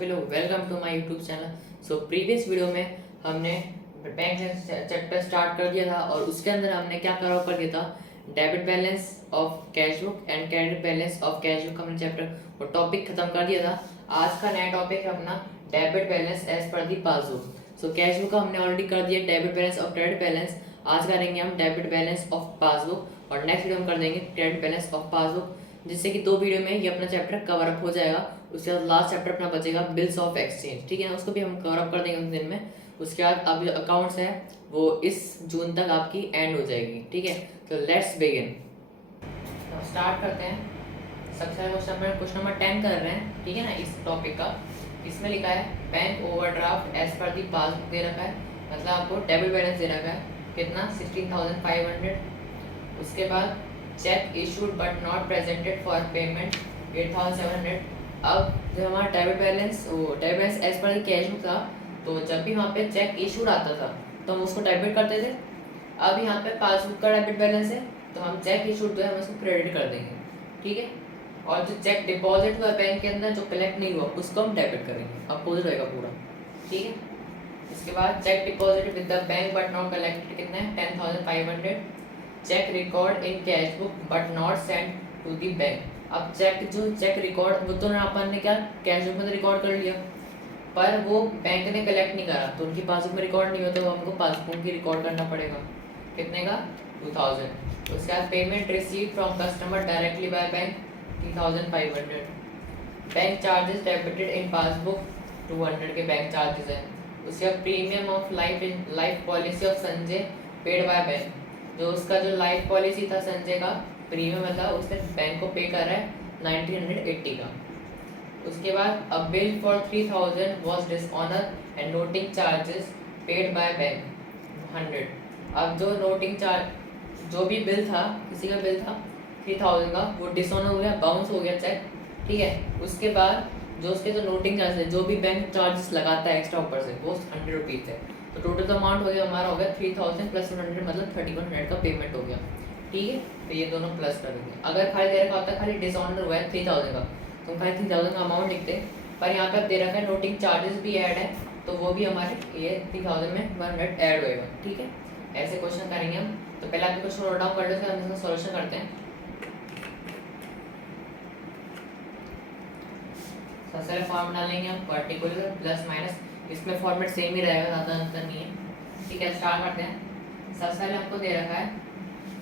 सभी लोग welcome to my YouTube channel. So previous video में हमने बैंक चैप्टर स्टार्ट कर दिया था और उसके अंदर हमने क्या कवर कर दिया था, debit balance of cash book and credit balance of cash book हमने चैप्टर और टॉपिक खत्म कर दिया था। आज का नया टॉपिक है अपना debit balance as per the passbook. So cash book का हमने ऑलरेडी कर दिया, डेबिट बैलेंस और क्रेडिट बैलेंस। आज करेंगे हम डेबिट बैलेंस ऑफ पासबुक और नेक्स्ट वीडियो हम कर देंगे क्रेडिट बैलेंस ऑफ पासबुक, जिससे कि दो वीडियो में ये अपना चैप्टर कवर अप हो जाएगा। उसके बाद लास्ट चैप्टर अपना बचेगा बिल्स ऑफ एक्सचेंज, ठीक है ना, उसको भी हम कवर अप कर देंगे उस दिन में। उसके बाद अब जो अकाउंट्स है वो इस जून तक आपकी एंड हो जाएगी, ठीक है। तो लेट्स बिगिन, स्टार्ट करते हैं। सबसे क्वेश्चन नंबर 10 कर रहे हैं, ठीक है ना, इस टॉपिक का। इसमें लिखा है bank overdraft as per the passbook दे रखा है, मतलब आपको डेबिट बैलेंस दे रखा है कितना 16,500। उसके बाद cheque issued but not presented for payment 8,700। अब जब हमारा debit balance as per cash book था, तो जब भी वहाँ पे चेक इशूड आता था तो हम उसको डेबिट करते थे। अब यहाँ पे पासबुक का डेबिट बैलेंस है तो हम चेक इशूड जो है हम उसको क्रेडिट कर देंगे, ठीक है। और जो चेक डिपॉजिट हुआ बैंक के अंदर जो कलेक्ट नहीं हुआ उसको हम डेबिट करेंगे, अपोजिट रहेगा पूरा, ठीक है। इसके बाद cheque deposit with the bank but not collected कितना है 10,500। Cheque record in cash book but not send to the bank. अब चेक रिकॉर्ड वो तो अपन ने क्या कैश बुक में तो रिकॉर्ड कर लिया, पर वो बैंक ने कलेक्ट नहीं करा तो उनकी पासबुक में रिकॉर्ड नहीं होता, तो हमको पासबुक की रिकॉर्ड करना पड़ेगा। कितने का 2,000। उसके बाद payment receive from customer directly by bank 3,500। Bank charges debited in passbook 200 के बैंक चार्जेस है। उसके बाद premium of life policy of Sanjay paid by bank, जो उसका जो लाइफ पॉलिसी था संजय का प्रीमियम था उसने बैंक को पे कर रहा है 1980 का। उसके बाद अ bill for 3,000 was dishonour and noting charges paid by bank 100। अब जो नोटिंग चार्ज जो भी बिल था, किसी का बिल था 3,000 का, वो डिसऑनर हो गया, बाउंस हो गया चेक, ठीक है। उसके बाद जो उसके जो नोटिंग चार्ज है, जो भी बैंक चार्जेस लगाता है एक्स्ट्रा ऊपर से, वो 100 रुपीज़ है। तो टोटल अमाउंट हो गया हमारा हो गया 3,000 प्लस 100, मतलब 3,100 का पेमेंट हो गया, ठीक है। तो ये दोनों प्लस कर देंगे। अगर खाली दे रखा होता खाली डिसऑनर हुआ है 3,000 का, तो खाली 3,000 का अमाउंट लिखते, पर यहाँ पर दे रखा है नोटिंग चार्जेस भी ऐड है, तो वो भी हमारे ये 3,000 में 100 ऐड होएगा, ठीक है। ऐसे क्वेश्चन करेंगे हम। तो पहले आपके क्वेश्चन नोट डाउन कर लेते हैं, हम इसका सॉल्यूशन करते हैं। सबसे पहले फॉर्म डालेंगे हम पर्टिकुलर प्लस माइनस, इसमें फॉर्मेट सेम ही रहेगा, ज़्यादा अंतर नहीं है, ठीक है। स्टार्ट करते हैं। सबसे पहले हमको दे रखा है,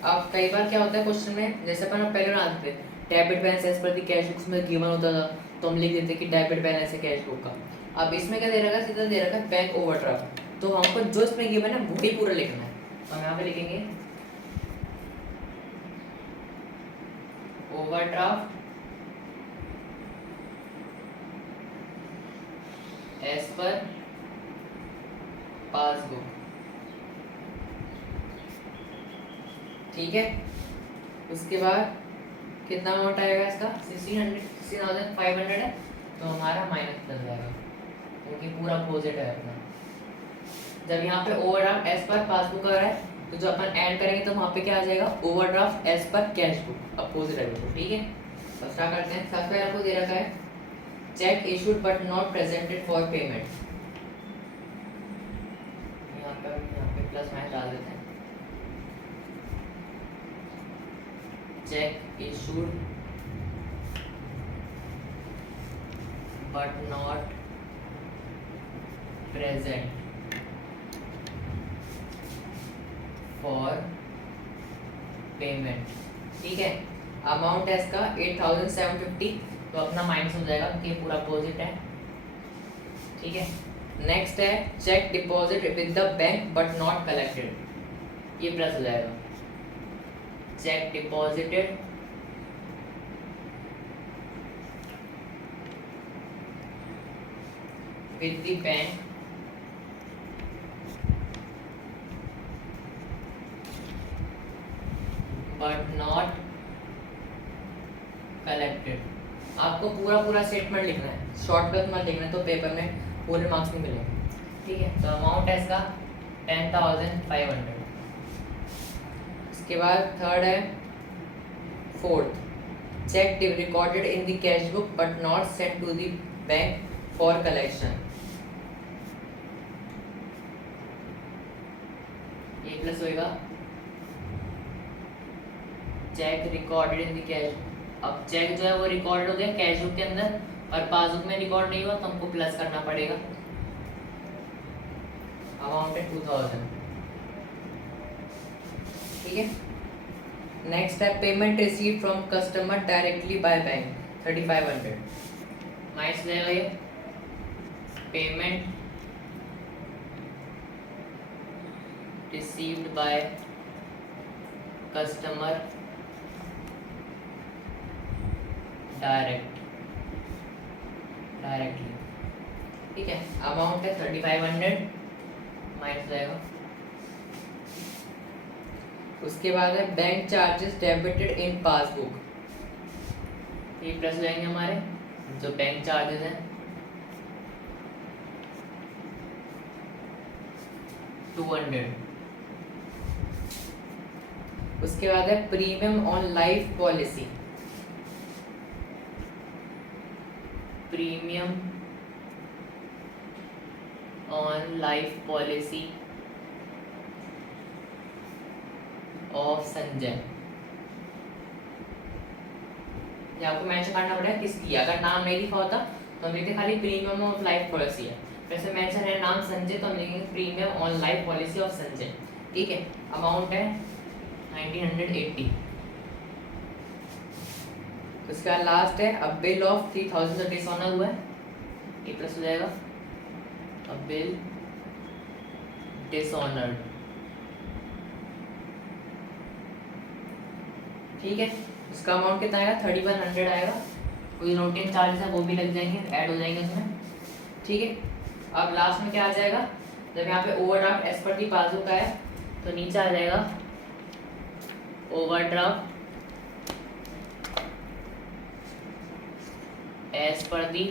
अब कई बार क्या होता है क्वेश्चन में, जैसे अपन हम पहले बनाते थे डेबिट बैलेंस एज पर दी कैश बुक में गिवन होता था, तो हम लिख देते कि डेबिट बैलेंस है कैश बुक का। अब इसमें क्या दे रखा है, सीधा दे रखा है बैंक ओवरड्राफ्ट, तो हमको जो इसमें गिवन है वही पूरा लिखना है। तो हम यहाँ पे लिखेंगे ओवरड्राफ्ट एज पर पासबुक, ठीक है। उसके बाद कितना अमाउंट आएगा इसका 16,500 है, तो हमारा माइनस लग जाएगा क्योंकि पूरा अपोजिट है अपना। जब यहाँ पे ओवरड्राफ्ट एज पर पासबुक आ रहा है, तो जो अपन ऐड करेंगे तो वहाँ पे क्या आ जाएगा overdraft as per cash book, opposite है, ठीक है। तो स्टार्ट करते हैं। सबसे पहले आपको दे रखा है check issued but not presented for payment, यहाँ पे प्लस माइनस डाल देते हैं। Check issued but not present for payment, ठीक है। अमाउंट है इसका 8,750, तो अपना माइनस हो जाएगा क्योंकि पूरा अपोजिट है, ठीक है। नेक्स्ट है cheque deposit with the bank but not collected, ये प्लस हो जाएगा। Cheque deposited with the bank but not collected. आपको पूरा स्टेटमेंट लिखना है, शॉर्टकट मत लिखना है, तो पेपर में पूरे मार्क्स नहीं मिलेंगे, ठीक है। तो अमाउंट है इसका 10,500। इसके बाद थर्ड है fourth, cheque recorded in the cash book but not sent to the bank for collection, ये प्लस होएगा cheque recorded in the cash. अब चेक जो है वो रिकॉर्ड हो गया कैश बुक के अंदर और पासबुक में रिकॉर्ड नहीं हुआ तो हमको प्लस करना पड़ेगा। अमाउंट है 2000, ठीक है। नेक्स्ट है payment receive from customer directly by bank 3500। Minus लेगा ये payment received by customer directly, ठीक है। अमाउंट है 3500 माइनस जाएगा। उसके बाद है bank charges debited in passbook, ये प्लस जाएंगे हमारे जो बैंक चार्जेस हैं 200। उसके बाद है premium on life policy, premium on life policy of Sanjay. ये आपको मेंशन करना पड़ेगा किसकी, अगर नाम नहीं लिखा होता तो हम लिखते खाली प्रीमियम ऑफ लाइफ पॉलिसी है, वैसे मेंशन है नाम संजय तो हम लिखेंगे premium on life policy of Sanjay, ठीक है। अमाउंट है 1980। उसका लास्ट है अ बिल ऑफ 3000 जो डिसऑनर हुआ है, ये प्लस हो जाएगा अ बिल डिसऑनर्ड, ठीक है। उसका अमाउंट कितना आएगा 3100 आएगा। कोई नोटिंग चार्जेस है वो भी लग जाएंगे, ऐड हो जाएंगे उसमें, ठीक है। अब लास्ट में क्या आ जाएगा, जब यहाँ पे overdraft as per the passbook का है तो नीचे आ जाएगा ओवरड्राफ्ट एज पर दी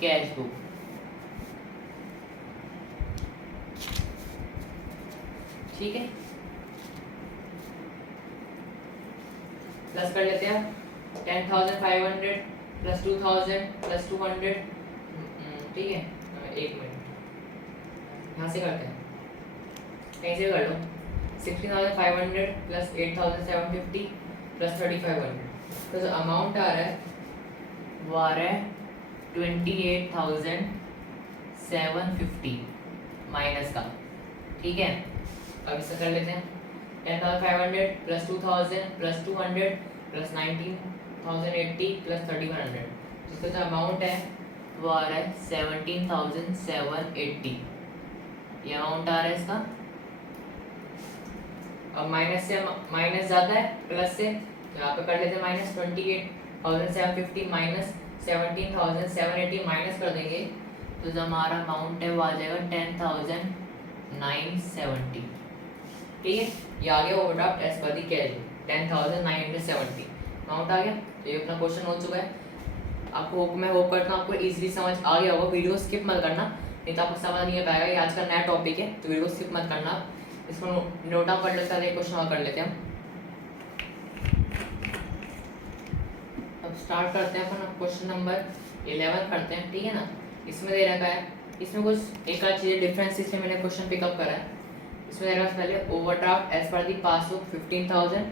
कैश बुक, ठीक है। प्लस कर लेते हैं 10,500 प्लस 2000 प्लस 200, ठीक है। एक मिनट यहाँ से करते हैं, कहीं से कर लो। 16,500 प्लस 8,750 प्लस 3,500, तो जो अमाउंट आ रहा है वो आ रहा है 28,750 माइनस का, ठीक है। अब इसे कर लेते हैं 10,500 प्लस 2,000 प्लस 200 प्लस 19,080 प्लस 3,100, जिसका जो अमाउंट है वो आ रहा है 17,780, ये अमाउंट आ रहा है इसका। अब माइनस से माइनस जाता है प्लस से, तो यहाँ पे कर लेते हैं माइनस 28,750 माइनस 17,780 माइनस कर देंगे तो जो हमारा अमाउंट है वो आ जाएगा 10,970, ठीक है। ये आ गया ओवरड्राफ्ट एज पर दी कैश बुक 10,970 अमाउंट आ गया। तो ये अपना क्वेश्चन हो चुका है। आपको मैं होप करता हूँ आपको इजीली समझ आ गया होगा। वीडियो स्किप मत करना, नहीं तो आपको समझ नहीं आ पाएगा। ये आज का नया टॉपिक है तो वीडियो स्किप मत करना। इसको नोट डाउन कर लेते हैं, क्वेश्चन और कर लेते हैं हम। अब स्टार्ट करते हैं अपन क्वेश्चन नंबर 11 करते हैं, ठीक है ना। इसमें दे रखा है, इसमें कुछ एक आध चीज़ें डिफरेंस इसमें मैंने क्वेश्चन पिकअप करा है। इसमें दे रखा है पहले overdraft as per the passbook 15,000,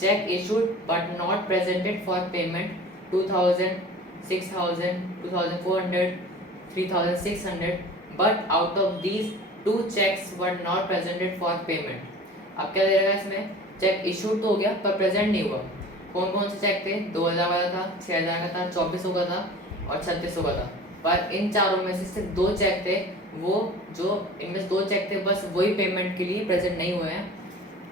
cheque issued but not presented for payment 2,000, 6,000, 2,400, 3,600, but out of these 2 cheques were not presented for payment. अब क्या दे रखा है इसमें, चेक इशूड तो हो गया पर प्रेजेंट नहीं हुआ। कौन कौन से चेक थे, 2,000 वाला था, 6,000 का था, 2,400 का था और 3,600 का था। पर इन चारों में से सिर्फ 2 चेक थे, वो जो इनमें 2 चेक थे बस वही पेमेंट के लिए प्रेजेंट नहीं हुए हैं।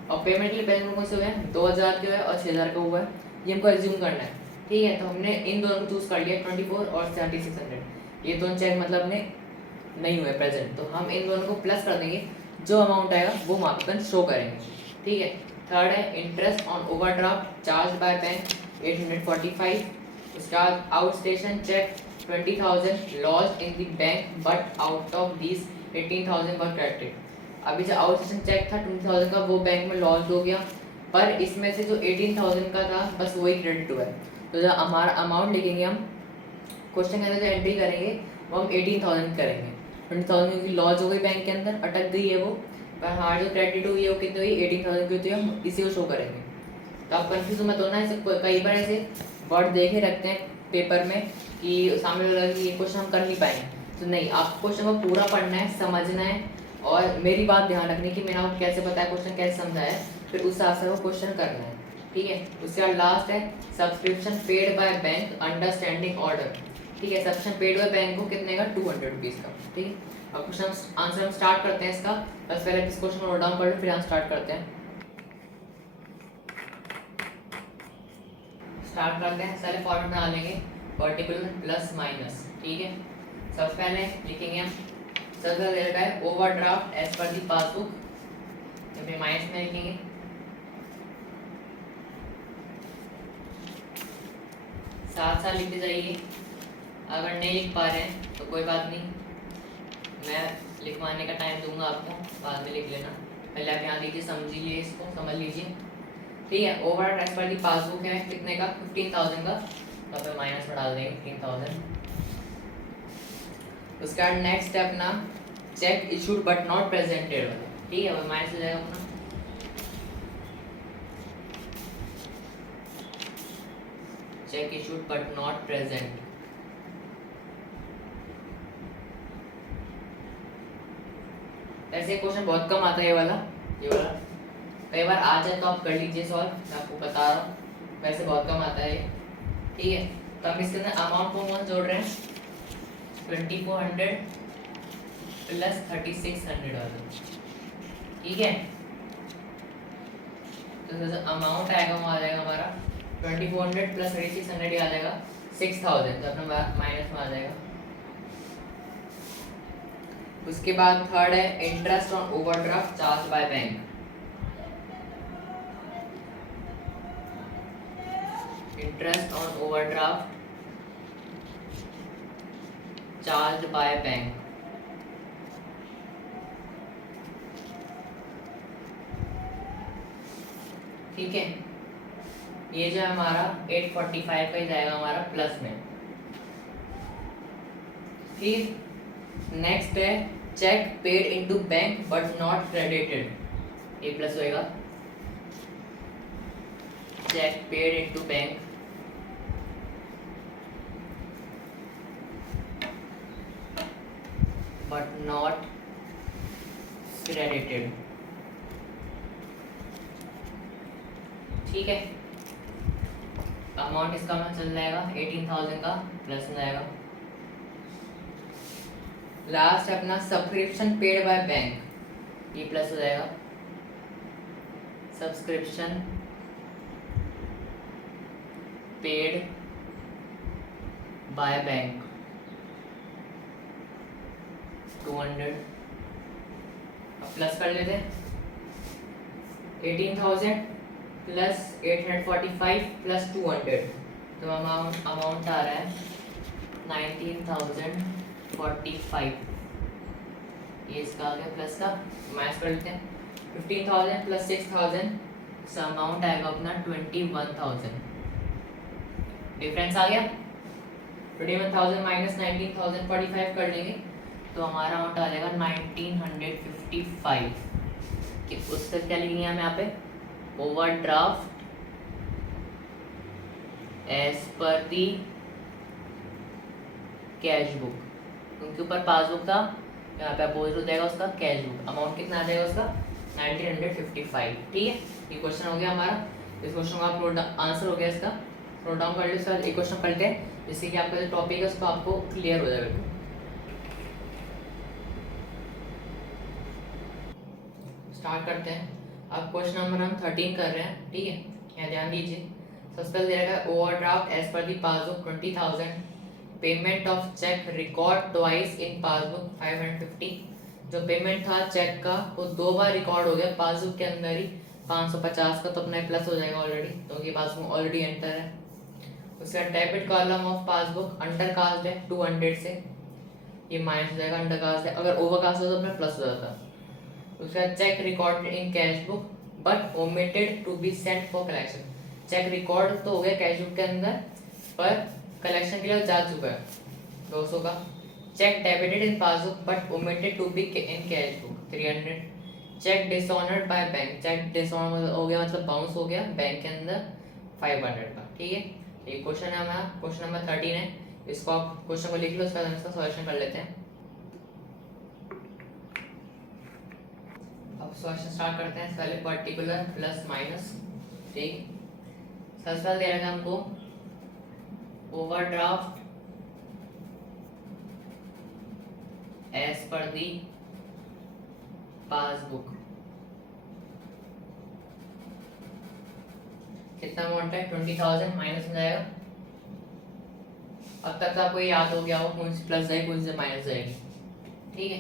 और पेमेंट के लिए प्रेजेंट कौन से हुए हैं, 2,000 के हुए और 6,000 का हुआ है। ये हमको एज्यूम करना है, ठीक है। तो हमने इन दोनों को चूज कर लिया 24 और 7,600। ये दोनों चेक मतलब ने नहीं हुए प्रेजेंट, तो हम इन दोनों को प्लस कर देंगे। जो अमाउंट आएगा वो हम आपको शो करेंगे, ठीक है। थर्ड है interest on overdraft charge by bank 845। उसके बाद out station cheque 20,000 lost in the bank but out of this 18,000 were credited. अभी जो आउट स्टेशन चेक था 20,000 का वो बैंक में लॉस्ट हो गया, पर इसमें से जो 18,000 का था बस वही क्रेडिट हुआ है। तो जब हमारा अमाउंट लिखेंगे हम क्वेश्चन के अंदर जो एंट्री करेंगे वो हम 18,000 करेंगे। 20,000 की लॉस हो गई बैंक के अंदर, अटक गई है वो, पर हमारी जो क्रेडिट हुई है वो कितनी हुई 18,000 की हुई है, हम इसी को शो करेंगे। तो आप कंफ्यूज मत होना, ऐसे कई बार ऐसे वर्ड देखे रखते हैं पेपर में कि सामने वाला कि ये क्वेश्चन हम कर नहीं पाएंगे, तो नहीं, आपको क्वेश्चन को पूरा पढ़ना है, समझना है, और मेरी बात ध्यान रखनी कि मैंने आपको कैसे बताया, क्वेश्चन कैसे समझाया, फिर उस हिसाब से वो क्वेश्चन करना है, ठीक है। उसके बाद लास्ट है subscription paid by bank understanding order, ठीक है। सब्सक्रिप्शन पेड बाय बैंक को कितने का 200 रुपीज़ का, ठीक है। अब क्वेश्चन आंसर हम स्टार्ट करते हैं इसका, बस पहले इस क्वेश्चन को नोट डाउन कर लो, फिर हम स्टार्ट करते हैं। पहले फॉर्मेट बना लेंगे पर्टिकुलर प्लस माइनस, ठीक है। सबसे पहले लिखेंगे हम, सबसे पहले लिखा है overdraft as per the passbook, तो फिर माइनस में लिखेंगे साथ साथ लिखते जाइए। अगर नहीं लिख पा रहे हैं तो कोई बात नहीं, मैं लिखवाने का टाइम दूंगा आपको, बाद में लिख लेना। पहले आप यहाँ लीजिए, समझिए, इसको समझ लीजिए, ठीक है। Over as per the passbook है कितने का 15,000 का, तो आप माइनस में डाल देंगे 15,000। उसके बाद नेक्स्ट स्टेप ना check issued but not presented, ठीक है, वो माइनस हो जाएगा अपना। Check issued but not present, ऐसे क्वेश्चन बहुत कम आता है, ये वाला कई बार आ जाए तो आप कर लीजिए सॉल्व, मैं आपको बता रहा हूँ, वैसे बहुत कम आता है, ठीक है। तो हम इसके अंदर अमाउंट को जोड़ रहे हैं 2400 प्लस 3600 वाला, ठीक है। तो अमाउंट आएगा वो आ जाएगा हमारा 2400 प्लस 3600 आ जाएगा 6000, तो अपना माइनस में आ जाएगा। उसके बाद थर्ड है interest on overdraft charge by bank, interest on overdraft charge by bank, ठीक है। ये जो हमारा 845 का ही जाएगा हमारा प्लस में। फिर नेक्स्ट है cheque paid into bank but not credited, ये प्लस होएगा। Cheque paid into bank but not credited, ठीक है। अमाउंट इसका में चल जाएगा 18,000 का प्लस में जाएगा। लास्ट है अपना सब्सक्रिप्शन पेड बाय बैंक, ये प्लस हो जाएगा। सब्सक्रिप्शन पेड बाय बैंक 200, अब प्लस कर लेते हैं 18,000 प्लस 845 प्लस 200, तो अमाउंट आ रहा है 19,045, ये इसका आ गया प्लस का, माइनस कर लेते हैं 15,000 प्लस 6,000, इसका अमाउंट आएगा अपना 21,000, डिफरेंस आ गया। 21,000 माइनस 19,045 कर लेंगे तो हमारा अमाउंट आ जाएगा 1955। उससे क्या लिखेंगे हम यहाँ पे ओवरड्राफ्ट एज पर दी कैश बुक, उनके ऊपर पासबुक था, यहाँ पे अपोजिट हो जाएगा उसका कैश बुक, अमाउंट कितना आ जाएगा उसका 1955, ठीक है। ये क्वेश्चन हो गया हमारा, इस क्वेश्चन का आप आंसर हो गया इसका, नोट डाउन कर लीजिए। सर एक क्वेश्चन पढ़ते हैं जिससे कि आपका जो टॉपिक है उसको आपको क्लियर हो जाएगा। स्टार्ट करते हैं। अब क्वेश्चन नंबर हम 13 कर रहे हैं, ठीक है, यहाँ ध्यान दीजिए। सबसे पहले दे रखा है overdraft as per the passbook 20,000, payment of cheque record twice in passbook 550, जो पेमेंट था चेक का वो 2 बार रिकॉर्ड हो गया पासबुक के अंदर ही 550 का, तो अपना प्लस हो जाएगा ऑलरेडी, क्योंकि पासबुक ऑलरेडी एंटर है। उसका debit column of passbook under cast है 200 से, ये माइनस हो जाएगा, अंडर कास्ट है, अगर ओवर कास्ट हो तो अपना प्लस हो जाता। उसका cheque record in cash book but omitted to be sent for collection, cheque record तो हो गया कैश बुक के अंदर, पर कलेक्शन के लिए जा चुका है 200 का। Cheque debited in passbook but omitted to be in cash book 300। Cheque dishonoured by bank, cheque dishonour हो गया मतलब बाउंस हो गया बैंक के अंदर 500 का। ठीक है, ये क्वेश्चन है हमारा, क्वेश्चन नंबर 13 है। इसको आप क्वेश्चन को लिख लो, उसके बाद हम इसका सॉल्यूशन कर लेते हैं। अब सॉल्यूशन स्टार्ट करते हैं। पहले पर्टिकुलर प्लस माइनस। ठीक, सबसे पहले दे रखा है हमको overdraft as per the passbook. कितना अमाउंट है 20,000 माइनस हो जाएगा। अब तक आपको याद हो गया हो कौन सी प्लस जाएगी कौन सी माइनस जाएगी। ठीक है,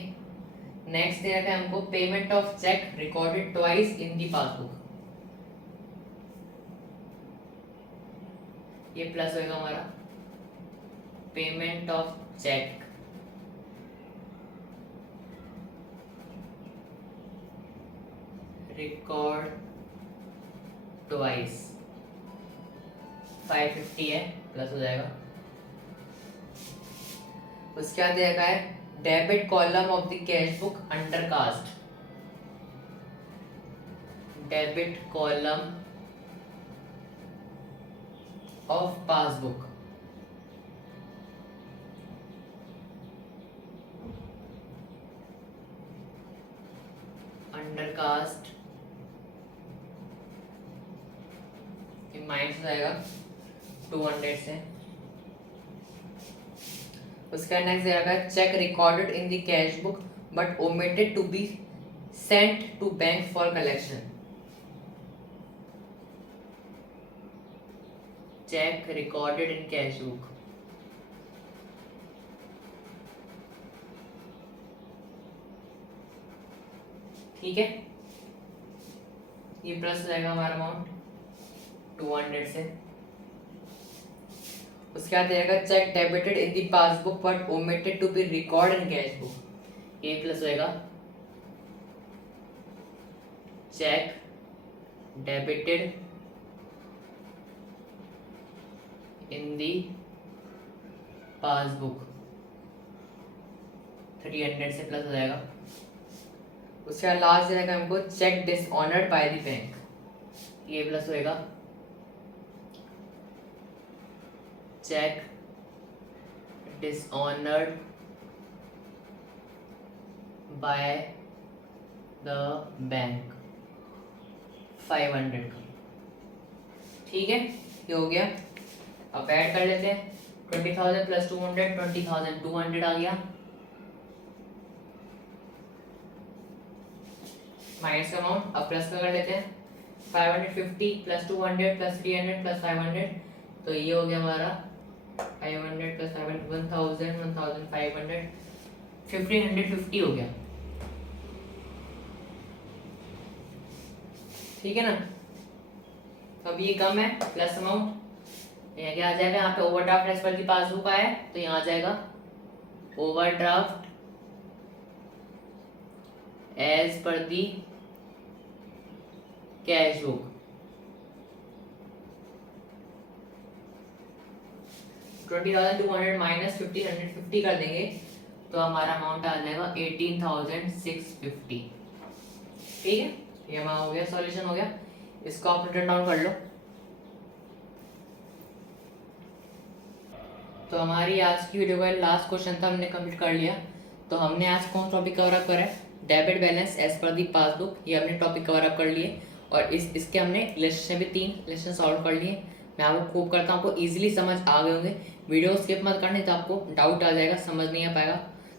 नेक्स्ट दे रखा है हमको payment of cheque recorded twice in the passbook. ये प्लस होगा हमारा payment of cheque record twice 550 है, प्लस हो जाएगा। उसके बाद देखा है debit column of the cash book under cast. Debit column of passbook under cast minus हो जाएगा 200 से। उसका नेक्स्ट दे रखा है cheque recorded in the cash book but omitted to be sent to bank for collection. Check recorded in cash book ठीक है, ये प्लस हो जाएगा हमारा अमाउंट 200 से। उसके बाद देगा cheque debited in the passbook but omitted to be record in cash book, ये प्लस होएगा cheque debited in the passbook 300 से प्लस हो जाएगा। उसके बाद लास्ट रहेगा हमको cheque dishonoured by the bank, ये प्लस होएगा cheque dishonoured by the bank 500 का। ठीक है, ये हो गया। अब ऐड कर लेते हैं 20,000 प्लस 200 20,000 200 आ गया माइनस का अमाउंट। अब प्लस का कर लेते हैं 550 प्लस 200 प्लस 300 प्लस 500, तो ये हो गया हमारा 500 प्लस 500 1000 1500 1550 हो गया। ठीक है ना, अब ये कम है प्लस अमाउंट, यहाँ क्या आ जाएगा, यहाँ पे ओवरड्राफ्ट एज पर की पासबुक आया तो यहाँ आ जाएगा ओवरड्राफ्ट एज पर दी कैश बुक 20,200 माइनस 1,550 कर देंगे तो हमारा अमाउंट आ जाएगा 18,650। ठीक है, ये हमारा हो गया, सॉल्यूशन हो गया। इसको आप नोट डाउन कर लो। तो हमारी आज की वीडियो का लास्ट क्वेश्चन था, हमने कंप्लीट कर लिया। तो हमने आज कौन टॉपिक कवर अप करा है, debit balance as per the passbook, ये हमने टॉपिक कवर अप कर लिए और इसके हमने लेसन भी 3 लेसन सॉल्व कर लिए। मैं आपको खूब करता हूँ, आपको इजीली समझ आ गए होंगे। वीडियो स्किप मत करने तो आपको डाउट आ जाएगा, समझ नहीं आ पाएगा।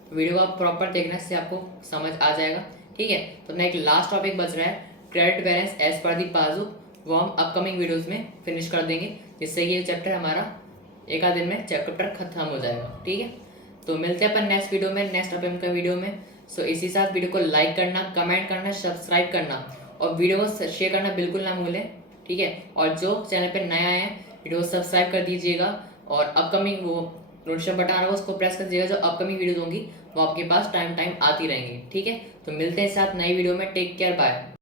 तो वीडियो को आप प्रॉपर देखने से आपको समझ आ जाएगा। ठीक है, तो अपना एक लास्ट टॉपिक बच रहा है credit balance as per the passbook, वो हम अपकमिंग वीडियोज़ में फिनिश कर देंगे, जिससे ये चैप्टर हमारा एक आध दिन में चैप्टर खत्म हो जाएगा। ठीक है, तो मिलते हैं अपन नेक्स्ट वीडियो में, नेक्स्ट टॉपिक का वीडियो में। सो इसी साथ वीडियो को लाइक करना, कमेंट करना, सब्सक्राइब करना और वीडियो को शेयर करना बिल्कुल ना भूलें। ठीक है, और जो चैनल पे नया है वीडियो को सब्सक्राइब कर दीजिएगा और अपकमिंग वो नोटिफिकेशन बटन आ रहा है उसको प्रेस कर दीजिएगा, जो अपकमिंग वीडियोज होंगी वो आपके पास टाइम आती रहेंगी। ठीक है, तो मिलते हैं साथ नई वीडियो में। Take care, bye.